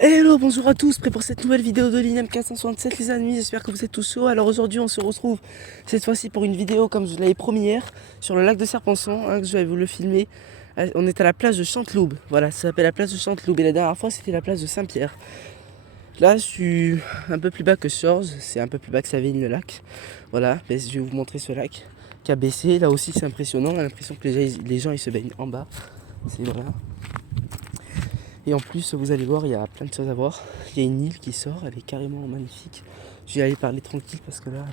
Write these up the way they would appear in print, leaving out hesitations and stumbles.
Hello, bonjour à tous, prêts pour cette nouvelle vidéo de l'INEM 467 les amis, j'espère que vous êtes tous chauds. Alors aujourd'hui on se retrouve cette fois-ci pour une vidéo comme je l'avais promis hier sur le lac de Serpenson, que je vais vous le filmer. On est à la plage de Chanteloube, voilà, ça s'appelle la plage de Chanteloube et la dernière fois c'était la plage de Saint-Pierre. Là je suis un peu plus bas que Chorges, c'est un peu plus bas que Savegne le lac. Voilà, je vais vous montrer ce lac qui a baissé, là aussi c'est impressionnant, on a l'impression que les gens ils se baignent en bas, c'est voilà. Et en plus, vous allez voir, il y a plein de choses à voir. Il y a une île qui sort, elle est carrément magnifique. Je vais aller parler tranquille parce que là,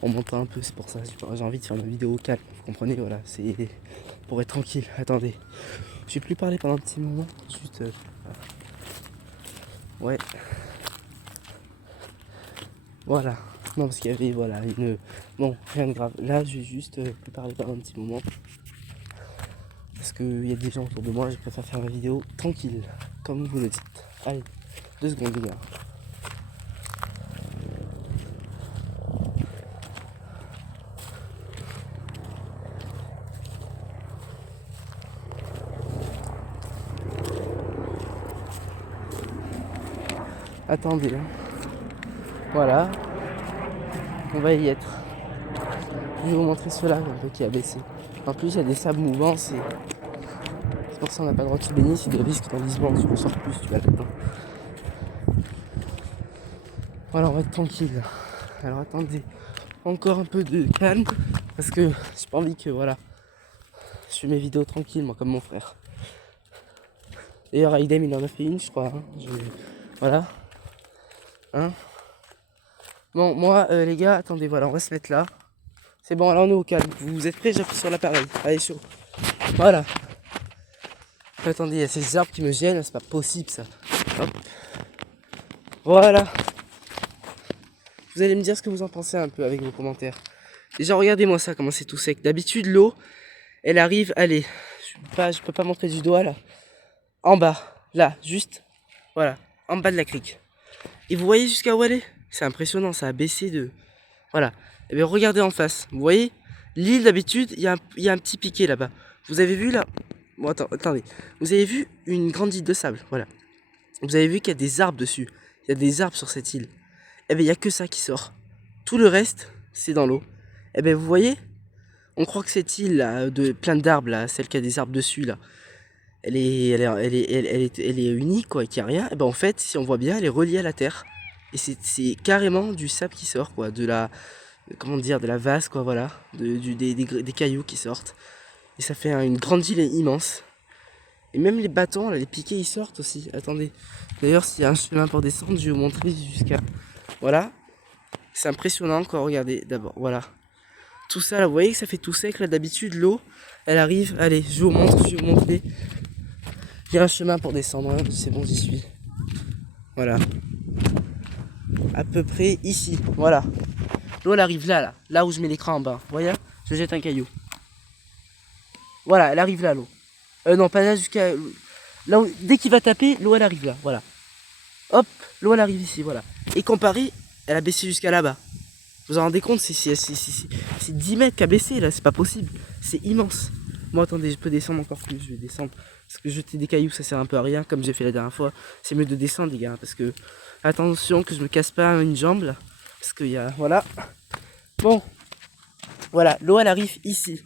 on m'entend un peu, c'est pour ça. J'ai envie de faire une vidéo calme, vous comprenez, voilà, c'est pour être tranquille. Attendez, je vais plus parler pendant un petit moment, juste... ouais. Voilà. Non, parce qu'il y avait, voilà, une... Bon, rien de grave. Là, je vais juste plus parler pendant un petit moment. Parce qu'il y a des gens autour de moi, je préfère faire ma vidéo tranquille, comme vous le dites. Allez, 2 secondes les gars. Attendez, hein. Voilà, on va y être. Je vais vous montrer ce lac un peu qui a baissé. En plus, il y a des sables mouvants, c'est pour ça qu'on n'a pas le droit de se baigner, c'est des risques d'enlisement, tu ressors plus, tu vas là-dedans. Voilà, on va être tranquille. Alors attendez, encore un peu de calme, parce que j'ai pas envie que, voilà, je fais mes vidéos tranquilles, moi, comme mon frère. D'ailleurs, Aïdem, il en a fait une, je crois. Hein. Voilà. Hein. Bon, moi, les gars, attendez, voilà, on va se mettre là. C'est bon, alors on est au calme. Vous êtes prêts? J'appuie sur l'appareil. Allez, chaud. Voilà. Attendez, il y a ces arbres qui me gênent, c'est pas possible ça. Hop. Voilà. Vous allez me dire ce que vous en pensez un peu avec vos commentaires. Déjà, regardez-moi ça, comment c'est tout sec. D'habitude, l'eau, elle arrive, allez, je peux pas montrer du doigt là. En bas, là, juste, voilà, en bas de la crique. Et vous voyez jusqu'à où elle est? C'est impressionnant, ça a baissé de... Voilà. Et bien regardez en face, vous voyez? L'île d'habitude, il y a un petit piquet là-bas. Vous avez vu là? Bon, attendez. Vous avez vu une grande île de sable, voilà. Vous avez vu qu'il y a des arbres dessus. Il y a des arbres sur cette île. Et bien il n'y a que ça qui sort. Tout le reste, c'est dans l'eau. Et bien vous voyez? On croit que cette île là, de plein d'arbres là, celle qui a des arbres dessus là, elle est unique quoi, qu'il n'y a rien. Et ben en fait, si on voit bien, elle est reliée à la terre. Et c'est carrément du sable qui sort quoi, de la... Comment dire, de la vase quoi, voilà, des cailloux qui sortent. Et ça fait une grande île immense. Et même les bâtons, là, les piquets, ils sortent aussi. Attendez. D'ailleurs, s'il y a un chemin pour descendre, je vais vous montrer jusqu'à... Voilà. C'est impressionnant quoi, regardez d'abord, voilà. Tout ça là, vous voyez que ça fait tout sec là, d'habitude l'eau, elle arrive, allez, je vous montre, je vais vous montrer. Il y a un chemin pour descendre, hein. C'est bon, j'y suis. Voilà. À peu près ici, voilà. L'eau elle arrive là, là où je mets l'écran en bas. Vous voyez, je jette un caillou. Voilà, elle arrive là l'eau. Non, pas là jusqu'à... Là où... Dès qu'il va taper, l'eau elle arrive là, voilà. Hop, l'eau elle arrive ici, voilà. Et comparé, elle a baissé jusqu'à là-bas. Vous vous rendez compte, c'est 10 mètres qu'a baissé là, c'est pas possible. C'est immense. Moi attendez, je peux descendre encore plus, je vais descendre. Parce que jeter des cailloux ça sert un peu à rien, comme j'ai fait la dernière fois. C'est mieux de descendre les gars, parce que... Attention que je me casse pas une jambe là. Parce qu'il y a... Voilà. Bon. Voilà, l'eau elle arrive ici.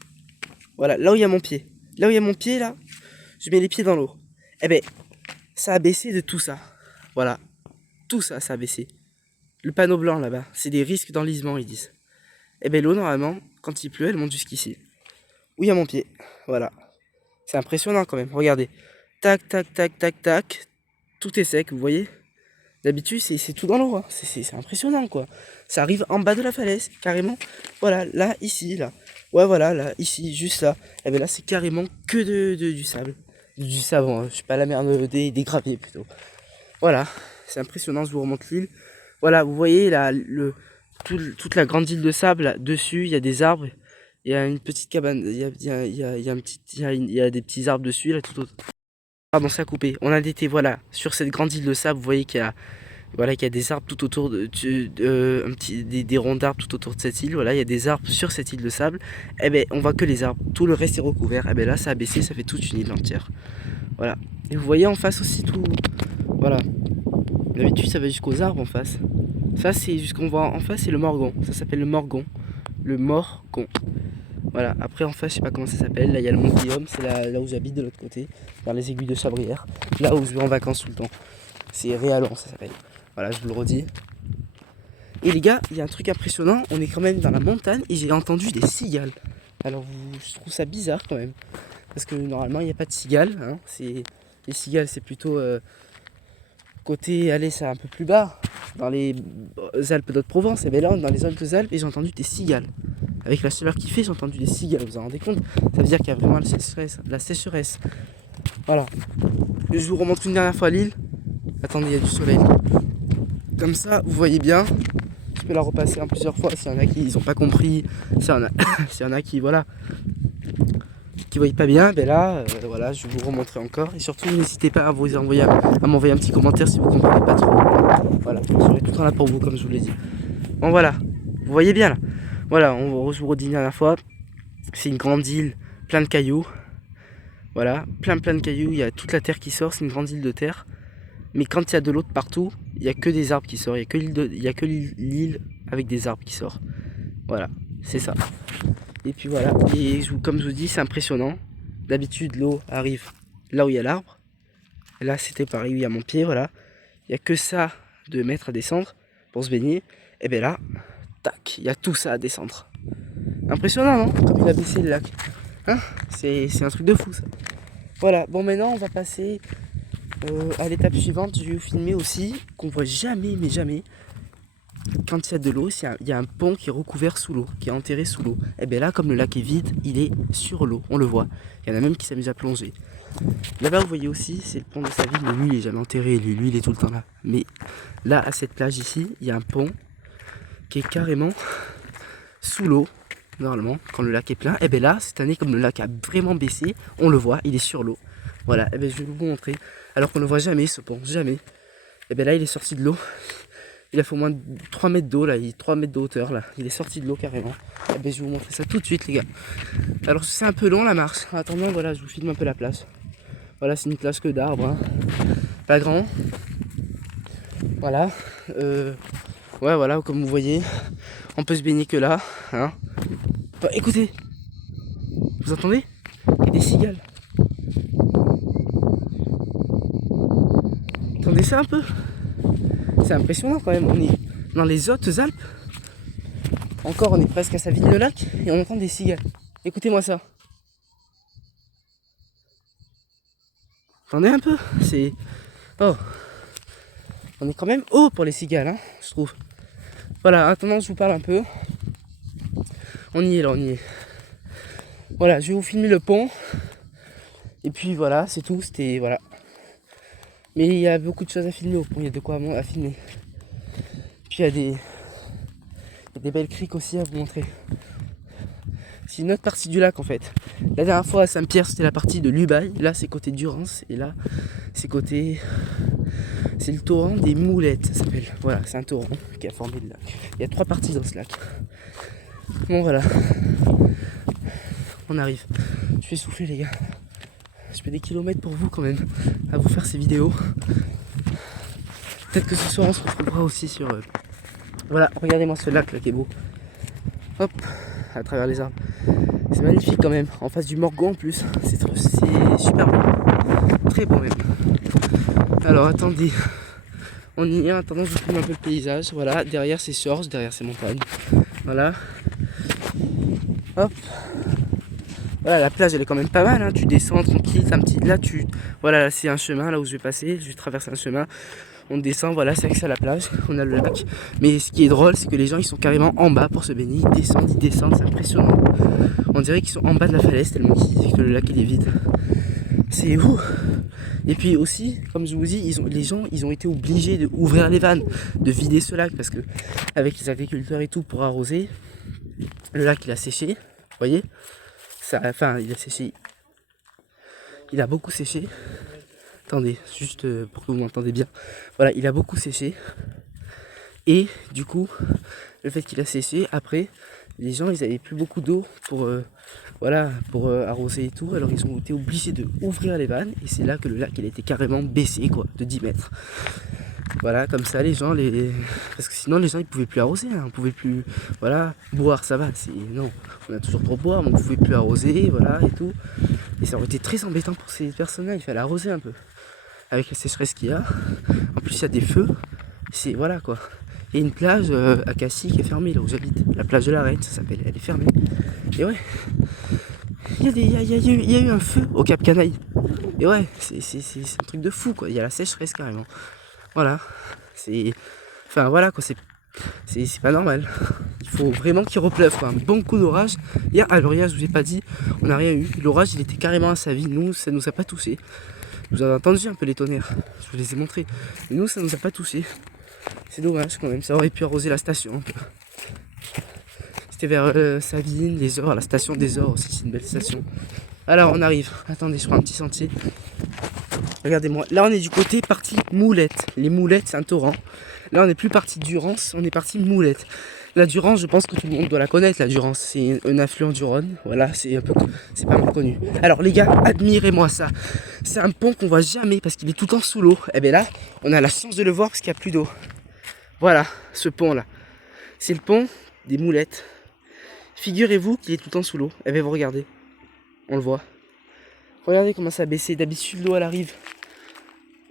Voilà, là où il y a mon pied. Là où il y a mon pied là, je mets les pieds dans l'eau. Eh ben, ça a baissé de tout ça. Voilà. Tout ça, ça a baissé. Le panneau blanc là-bas, c'est des risques d'enlisement, ils disent. Et bien l'eau, normalement, quand il pleut, elle monte jusqu'ici. Où il y a mon pied. Voilà. C'est impressionnant quand même, regardez. Tac, tac, tac, tac, tac. Tout est sec, vous voyez. D'habitude, c'est tout dans l'eau. Hein. C'est impressionnant, quoi. Ça arrive en bas de la falaise, carrément. Voilà, là, ici, là. Ouais, voilà, là, ici, juste là. Et bien là, c'est carrément que du sable. Du savon, hein. Je suis pas la merde des graviers, plutôt. Voilà, c'est impressionnant, je vous remonte l'île. Voilà, vous voyez là, toute la grande île de sable, là, dessus, il y a des arbres. Il y a une petite cabane, il y a des petits arbres dessus, là, tout autour. Pardon, ça a coupé. On a été, voilà, sur cette grande île de sable, vous voyez qu'il y a Voilà, qu'il y a des arbres tout autour des ronds d'arbres tout autour de cette île. Voilà, il y a des arbres sur cette île de sable. Et ben, on voit que les arbres. Tout le reste est recouvert. Et ben là, ça a baissé, ça fait toute une île entière. Voilà. Et vous voyez en face aussi tout. Voilà. D'habitude, ça va jusqu'aux arbres en face. Ça, c'est jusqu'on voit en face, c'est le Morgon. Ça s'appelle le Morgon. Le Morgon. Voilà. Après, en face, je sais pas comment ça s'appelle. Là, il y a le Mont Guillaume. C'est là où j'habite de l'autre côté, vers les aiguilles de Chabrière. Là où je vais en vacances tout le temps. C'est Réalon, ça s'appelle. Voilà, je vous le redis. Et les gars, il y a un truc impressionnant. On est quand même dans la montagne et j'ai entendu des cigales. Alors, je trouve ça bizarre quand même. Parce que normalement, il n'y a pas de cigales. Hein. Les cigales, c'est plutôt côté, allez, c'est un peu plus bas. Dans les Alpes d'Haute-Provence. Et bien là, dans les Hautes-Alpes, et j'ai entendu des cigales. Avec la chaleur qu'il fait, j'ai entendu des cigales. Vous vous en rendez compte? Ça veut dire qu'il y a vraiment la sécheresse. Voilà. Je vous remontre une dernière fois l'île. Attendez, il y a du soleil. Comme ça, vous voyez bien. Je peux la repasser en plusieurs fois. S'il y en a qui n'ont pas compris, s'il y en a qui, voilà, qui voient pas bien, ben là, voilà, je vais vous remontrer encore. Et surtout, n'hésitez pas à m'envoyer un petit commentaire si vous comprenez pas trop. Voilà, je serai tout le temps là pour vous, comme je vous l'ai dit. Bon, voilà, vous voyez bien là. Voilà, je vous redis une dernière fois. C'est une grande île, plein de cailloux. Voilà, plein de cailloux. Il y a toute la terre qui sort. C'est une grande île de terre. Mais quand il y a de l'eau de partout, il n'y a que des arbres qui sortent. Il n'y a que l'île avec des arbres qui sortent. Voilà, c'est ça. Et puis voilà, et comme je vous dis, c'est impressionnant. D'habitude, l'eau arrive là où il y a l'arbre. Là, c'était pareil où il y a mon pied, voilà. Il n'y a que ça de mètres à descendre pour se baigner. Et bien là, tac, il y a tout ça à descendre. Impressionnant, non? Comme il a baissé le lac. Hein? C'est un truc de fou, ça. Voilà, bon, maintenant, on va passer à l'étape suivante. Je vais vous filmer aussi, qu'on voit jamais, mais jamais. Quand il y a de l'eau, il y a un pont qui est recouvert sous l'eau, qui est enterré sous l'eau. Et bien là, comme le lac est vide, il est sur l'eau, on le voit. Il y en a même qui s'amusent à plonger. Là-bas, vous voyez aussi, c'est le pont de sa ville, mais lui, il est jamais enterré, lui, il est tout le temps là. Mais là, à cette plage ici, il y a un pont qui est carrément sous l'eau, normalement, quand le lac est plein. Et bien là, cette année, comme le lac a vraiment baissé, on le voit, il est sur l'eau. Voilà, et bien je vais vous montrer. Alors qu'on ne voit jamais ce pont, jamais. Et bien là, il est sorti de l'eau. Il a fait au moins 3 mètres d'eau là, 3 mètres de hauteur là. Il est sorti de l'eau carrément. Et ben, je vais vous montrer ça tout de suite les gars. Alors c'est un peu long la marche. En attendant, voilà, je vous filme un peu la place. Voilà, c'est une place que d'arbres. Hein. Pas grand. Voilà. Ouais, voilà, comme vous voyez, on peut se baigner que là. Hein. Bah, écoutez, vous entendez? Il y a des cigales. Entendez ça un peu? C'est impressionnant quand même. On est dans les Hautes-Alpes. Encore, on est presque à Savines-le-Lac et on entend des cigales. Écoutez-moi ça. Attendez un peu. C'est. Oh. On est quand même haut pour les cigales, hein, je trouve. Voilà, attendant, je vous parle un peu. On y est là, on y est. Voilà, je vais vous filmer le pont. Et puis voilà, c'est tout. C'était. Voilà. Mais il y a beaucoup de choses à filmer au pont. Il y a de quoi à filmer. Puis il y a des belles criques aussi à vous montrer. C'est une autre partie du lac en fait. La dernière fois à Saint-Pierre c'était la partie de l'Ubaye. Là c'est côté Durance. Et là c'est côté. C'est le torrent des Moulettes ça s'appelle. Voilà, c'est un torrent qui a formé le lac. Il y a 3 parties dans ce lac. Bon voilà. On arrive. Je vais souffler les gars. Je fais des kilomètres pour vous quand même. À vous faire ces vidéos. Peut-être que ce soir on se retrouvera aussi sur. Voilà, regardez-moi ce lac là qui est beau. Hop, à travers les arbres. C'est magnifique quand même, en face du Morgon en plus. C'est super beau. Très beau même. Alors attendez. On y est, en attendant je vous filme un peu le paysage. Voilà, derrière c'est Sorges, derrière c'est montagne. Voilà. Hop. Voilà, la plage elle est quand même pas mal, hein. Tu descends tranquille, un petit. Là tu. Voilà, là, c'est un chemin là où je vais passer. Je vais traverser un chemin. On descend, voilà, c'est accès à la plage, on a le lac. Mais ce qui est drôle, c'est que les gens ils sont carrément en bas pour se baigner. Ils descendent, c'est impressionnant. On dirait qu'ils sont en bas de la falaise tellement que le lac il est vide. C'est ouf. Et puis aussi, comme je vous dis, les gens ils ont été obligés d'ouvrir les vannes, de vider ce lac parce que avec les agriculteurs et tout pour arroser, le lac il a séché, vous voyez ça, enfin il a séché, il a beaucoup séché. attendez, juste pour que vous m'entendez bien. Voilà, il a beaucoup séché. Et du coup, le fait qu'il a séché, après, les gens, ils avaient plus beaucoup d'eau pour, pour arroser et tout. Alors ils ont été obligés de ouvrir les vannes. Et c'est là que le lac, il a été carrément baissé, quoi, de 10 mètres. Voilà, comme ça, les gens, parce que sinon, les gens, ils pouvaient plus arroser. Hein, on pouvait plus, voilà, boire, ça va. Non, on a toujours trop boire, mais on pouvait plus arroser, voilà, et tout. Et ça aurait été très embêtant pour ces personnes-là. Il fallait arroser un peu. Avec la sécheresse qu'il y a. En plus, il y a des feux. C'est, voilà, quoi. Il y a une plage à Cassis qui est fermée, là où j'habite. La plage de la Reine, ça s'appelle. Elle est fermée. Et ouais, il y a eu un feu au Cap Canaille. Et ouais, c'est un truc de fou, quoi. Il y a la sécheresse, carrément. Voilà. Enfin, voilà, quoi. C'est pas normal. Il faut vraiment qu'il repleuve, quoi. Un bon coup d'orage. Hier, je vous ai pas dit, on n'a rien eu. L'orage, il était carrément à sa vie. Nous, ça nous a pas touché. Vous avez entendu un peu les tonnerres. Je vous les ai montrés. Mais nous, ça nous a pas touché. C'est dommage quand même, ça aurait pu arroser la station un peu. C'était vers Savine, les Ors, la station des Ors aussi, c'est une belle station. Alors on arrive, attendez, je prends un petit sentier. Regardez-moi, là on est du côté partie Moulette. Les Moulettes, c'est un torrent. Là on n'est plus parti Durance, on est parti Moulette. La Durance, je pense que tout le monde doit la connaître, la Durance. C'est un affluent du Rhône, voilà, c'est pas mal connu. Alors les gars, admirez-moi ça. C'est un pont qu'on voit jamais parce qu'il est tout le temps sous l'eau. Et bien là, on a la chance de le voir parce qu'il n'y a plus d'eau. Voilà, ce pont-là. C'est le pont des Moulettes. Figurez-vous qu'il est tout le temps sous l'eau. Eh bien, vous regardez. On le voit. Regardez comment ça a baissé. D'habitude, l'eau, elle arrive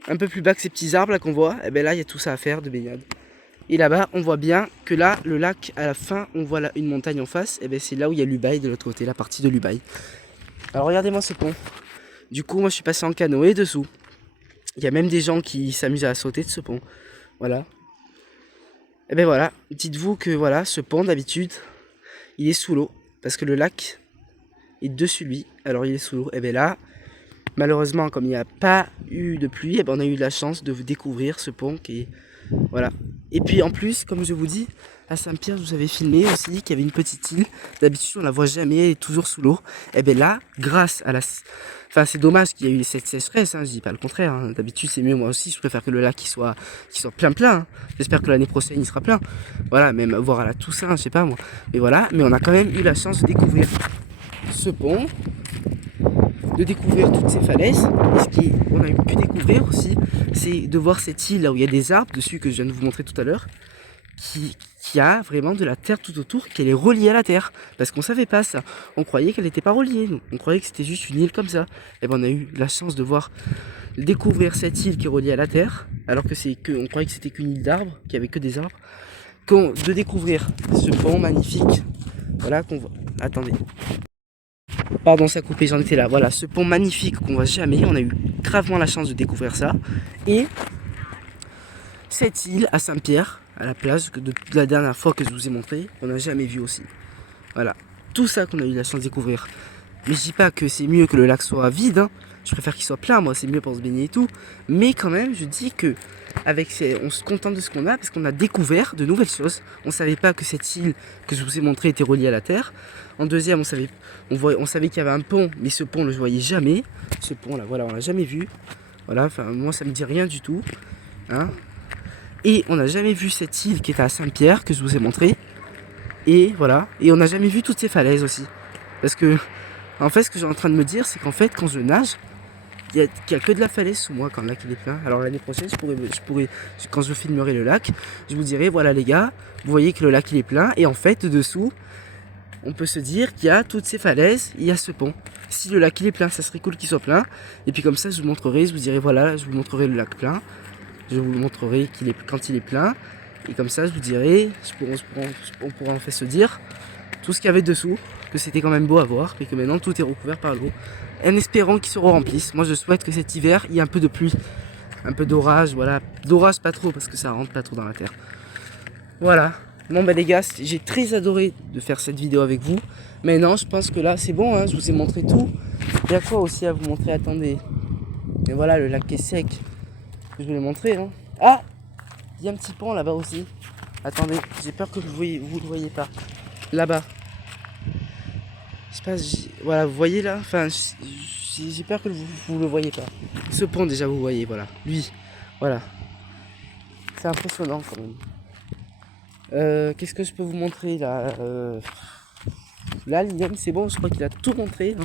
un peu plus bas que ces petits arbres là qu'on voit. Eh bien là, il y a tout ça à faire de baignade. Et là-bas, on voit bien que là, le lac, à la fin, on voit là une montagne en face. Eh bien, c'est là où il y a l'Ubaye de l'autre côté, la partie de l'Ubaye. Alors, regardez-moi ce pont. Du coup, moi, je suis passé en canoë dessous. Il y a même des gens qui s'amusent à sauter de ce pont. Voilà. Et ben voilà, dites-vous que voilà, ce pont d'habitude, il est sous l'eau, parce que le lac est dessus lui, alors il est sous l'eau. Et ben là, malheureusement, comme il n'y a pas eu de pluie, et ben on a eu la chance de découvrir ce pont qui est, voilà. Et puis en plus, comme je vous dis, à Saint-Pierre, je vous avais filmé aussi qu'il y avait une petite île. D'habitude, on la voit jamais, elle est toujours sous l'eau. Et ben là, grâce à la... Enfin, c'est dommage qu'il y ait eu cette sécheresse, hein, je dis pas le contraire. Hein. D'habitude, c'est mieux, moi aussi, je préfère que le lac soit plein. Hein. J'espère que l'année prochaine, il sera plein. Voilà, même voir à la Toussaint, je sais pas moi. Mais voilà, mais on a quand même eu la chance de découvrir ce pont, de découvrir toutes ces falaises. Et ce qu'on a pu découvrir aussi, c'est de voir cette île là où il y a des arbres dessus que je viens de vous montrer tout à l'heure, qui a vraiment de la terre tout autour, qu'elle est reliée à la terre. Parce qu'on savait pas ça. On croyait qu'elle n'était pas reliée, nous. On croyait que c'était juste une île comme ça. Et ben on a eu la chance de découvrir cette île qui est reliée à la terre, alors que on croyait que c'était qu'une île d'arbres, qu'il n'y avait que des arbres. De découvrir ce pont magnifique. Voilà qu'on voit. Attendez. Pardon, ça a coupé, j'en étais là. Voilà, ce pont magnifique qu'on voit jamais. On a eu gravement la chance de découvrir ça. Et cette île à Saint-Pierre, à la plage, de la dernière fois que je vous ai montré, on n'a jamais vu aussi. Voilà, tout ça qu'on a eu la chance de découvrir. Mais je dis pas que c'est mieux que le lac soit vide, hein. Je préfère qu'il soit plein, moi c'est mieux pour se baigner et tout. Mais quand même, je dis que on se contente de ce qu'on a parce qu'on a découvert de nouvelles choses. On savait pas que cette île que je vous ai montré était reliée à la terre. En deuxième, on savait qu'il y avait un pont, mais ce pont, on le voyait jamais. Ce pont là, voilà, on l'a jamais vu. Voilà, enfin moi ça me dit rien du tout, hein. Et on n'a jamais vu cette île qui était à Saint-Pierre que je vous ai montré. Et voilà, et on n'a jamais vu toutes ces falaises aussi. Parce que, en fait, ce que j'ai en train de me dire, c'est qu'en fait, quand je nage, il n'y a que de la falaise sous moi quand le lac il est plein. Alors l'année prochaine, quand je filmerai le lac, je vous dirai, voilà les gars, vous voyez que le lac il est plein. Et en fait, dessous, on peut se dire qu'il y a toutes ces falaises, il y a ce pont. Si le lac il est plein, ça serait cool qu'il soit plein. Et puis comme ça, je vous montrerai, je vous dirai, voilà, je vous montrerai le lac plein. Je vous montrerai quand il est plein. Et comme ça, je vous dirai, on pourra en fait se dire tout ce qu'il y avait dessous, que c'était quand même beau à voir, mais que maintenant tout est recouvert par l'eau. En espérant qu'il se remplisse. Moi, je souhaite que cet hiver, il y ait un peu de pluie, un peu d'orage, voilà. D'orage pas trop, parce que ça rentre pas trop dans la terre. Voilà. Bon, bah les gars, j'ai très adoré de faire cette vidéo avec vous. Mais non, je pense que là, c'est bon, hein, je vous ai montré tout. Il y a quoi aussi à vous montrer? Attendez. Et voilà, le lac est sec. Je vais le montrer, hein. Ah! Il y a un petit pont là-bas aussi. Attendez, j'ai peur que vous le voyez pas. Là-bas. Je sais pas, voilà, vous voyez là? Enfin, j'ai peur que vous le voyez pas. Ce pont déjà vous voyez, voilà. Lui, voilà. C'est impressionnant quand même. Qu'est-ce que je peux vous montrer là là, Liliane, c'est bon, je crois qu'il a tout montré. Hein.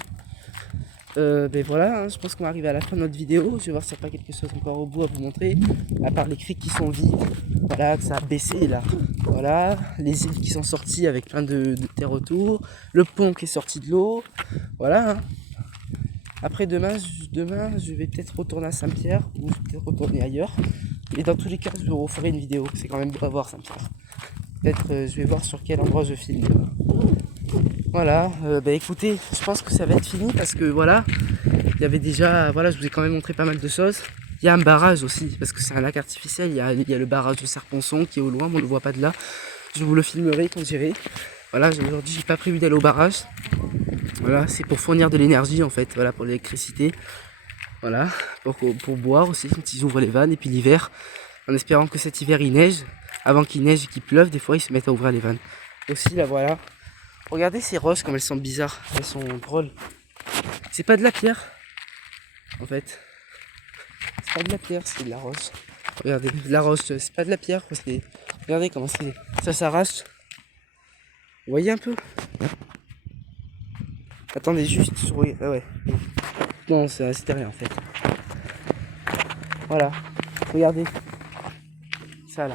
Ben voilà, hein, je pense qu'on va arriver à la fin de notre vidéo. Je vais voir s'il n'y a pas quelque chose encore au bout à vous montrer. À part les criques qui sont vides. Voilà, que ça a baissé là. Voilà, les îles qui sont sorties avec plein de terre autour. Le pont qui est sorti de l'eau. Voilà. Hein. Après demain, je vais peut-être retourner à Saint-Pierre. Ou je vais peut-être retourner ailleurs. Et dans tous les cas, je vous referai une vidéo. C'est quand même beau à voir Saint-Pierre. Peut-être je vais voir sur quel endroit je filme. Voilà, bah écoutez, je pense que ça va être fini parce que voilà, il y avait déjà, voilà, je vous ai quand même montré pas mal de choses. Il y a un barrage aussi, parce que c'est un lac artificiel, il y a le barrage de Serponçon qui est au loin, mais on ne le voit pas de là. Je vous le filmerai quand j'irai. Voilà, aujourd'hui j'ai pas prévu d'aller au barrage. Voilà, c'est pour fournir de l'énergie en fait, voilà, pour l'électricité. Voilà, pour boire aussi, quand ils ouvrent les vannes, et puis l'hiver, en espérant que cet hiver il neige. Avant qu'il neige et qu'il pleuve, des fois ils se mettent à ouvrir les vannes. Aussi là voilà. Regardez ces roches comme elles sont bizarres, elles sont drôles. C'est pas de la pierre, en fait. C'est pas de la pierre, c'est de la roche. Regardez, de la roche, c'est pas de la pierre. Regardez comment ça s'arrache. Vous voyez un peu? Attendez juste, ah ouais. Non, c'était rien en fait. Voilà, regardez. Ça là.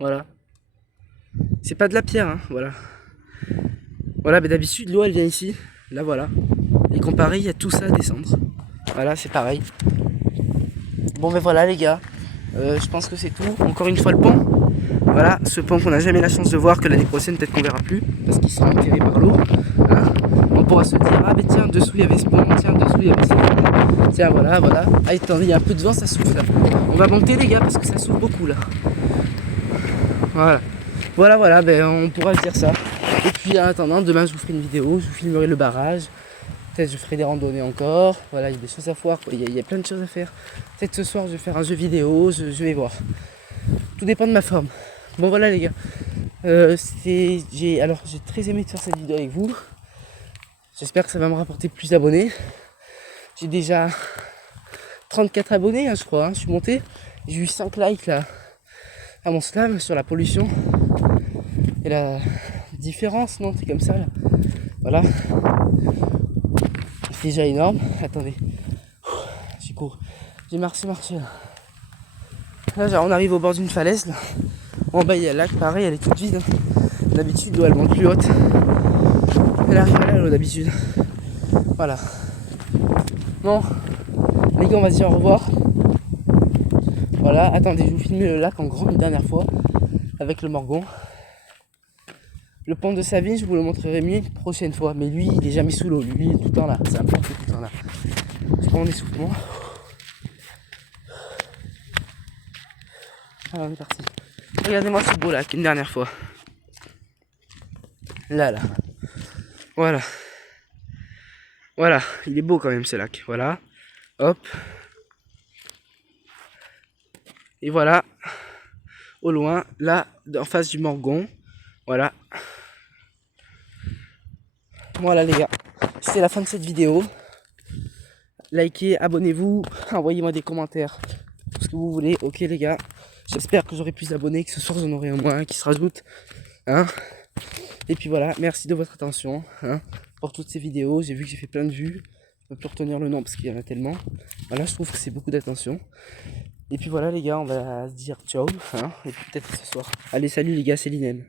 Voilà. C'est pas de la pierre, hein, voilà. Voilà, mais d'habitude, l'eau, elle vient ici. Là, voilà. Et comparé, il y a tout ça à descendre. Voilà, c'est pareil. Bon, ben voilà, les gars. Je pense que c'est tout. Encore une fois, le pont. Voilà, ce pont qu'on n'a jamais la chance de voir, que l'année prochaine, peut-être qu'on verra plus. Parce qu'il sera enterré par l'eau. Hein. On pourra se dire, ah, ben tiens, dessous, il y avait ce pont. Tiens, dessous, il y avait ça. Tiens, voilà, voilà. Ah, attendez, il y a un peu de vent, ça souffle là. On va monter, les gars, parce que ça souffle beaucoup là. Voilà. Voilà, ben on pourra se dire ça. Et puis en attendant, demain je vous ferai une vidéo, je vous filmerai le barrage. Peut-être je ferai des randonnées encore. Voilà, il y a des choses à voir, il y a plein de choses à faire. Peut-être ce soir je vais faire un jeu vidéo, je vais voir. Tout dépend de ma forme. Bon voilà les gars. J'ai très aimé de faire cette vidéo avec vous. J'espère que ça va me rapporter plus d'abonnés. J'ai déjà 34 abonnés, hein, je crois. Hein. Je suis monté. J'ai eu 5 likes là à mon slam sur la pollution. Et la différence, non, c'est comme ça là. Voilà. C'est déjà énorme. Attendez. J'ai couru. J'ai marché là. Là, on arrive au bord d'une falaise là. En bas il y a le lac, pareil, elle est toute vide. Hein. D'habitude l'eau elle monte plus haute. Elle arrive là l'eau d'habitude. Voilà. Bon. Les gars, on va se dire au revoir. Voilà, attendez, je vous filme le lac en grand une dernière fois. Avec le Morgon. Le pont de Savine, je vous le montrerai mieux une prochaine fois. Mais lui, il est jamais sous l'eau. Lui, il est tout le temps là. C'est un pont qui est tout le temps là. Je prends mon essoufflement. Alors, on est parti. Regardez-moi ce beau lac une dernière fois. Là. Voilà. Voilà. Il est beau quand même ce lac. Voilà. Hop. Et voilà. Au loin, là, en face du Morgon. Voilà. Voilà les gars, c'est la fin de cette vidéo. Likez, abonnez-vous, envoyez-moi des commentaires, tout ce que vous voulez. Ok les gars, j'espère que j'aurai plus d'abonnés, que ce soir j'en aurai un moins qui se rajoute. Hein. Et puis voilà, merci de votre attention hein, pour toutes ces vidéos. J'ai vu que j'ai fait plein de vues. Je ne peux plus retenir le nom parce qu'il y en a tellement. Voilà, je trouve que c'est beaucoup d'attention. Et puis voilà les gars, on va se dire ciao. Hein, et peut-être ce soir. Allez, salut les gars, c'est Linem.